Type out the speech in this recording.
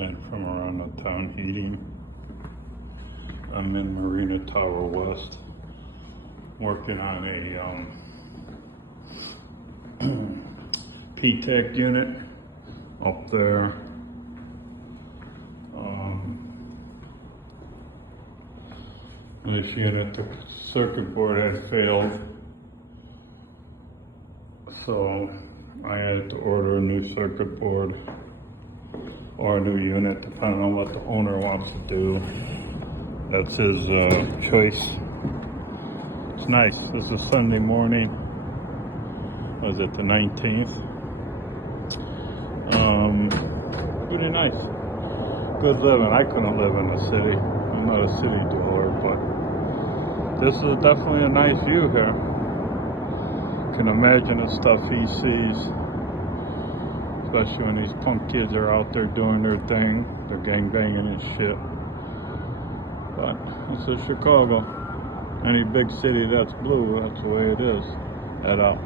and from around the town heating. I'm in Marina Tower West, working on a PTAC unit up there. This unit, the circuit board had failed, so I had to order a new circuit board or a new unit, depending on what the owner wants to do. That's his choice. It's nice. This is Sunday morning. Was it the 19th? Pretty nice. Good living. I couldn't live in the city. I'm not a city dweller, but this is definitely a nice view here. Can imagine the stuff he sees, especially when these punk kids are out there doing their thing. They're gangbanging and shit. But this is Chicago. Any big city that's blue, that's the way it is. Head out.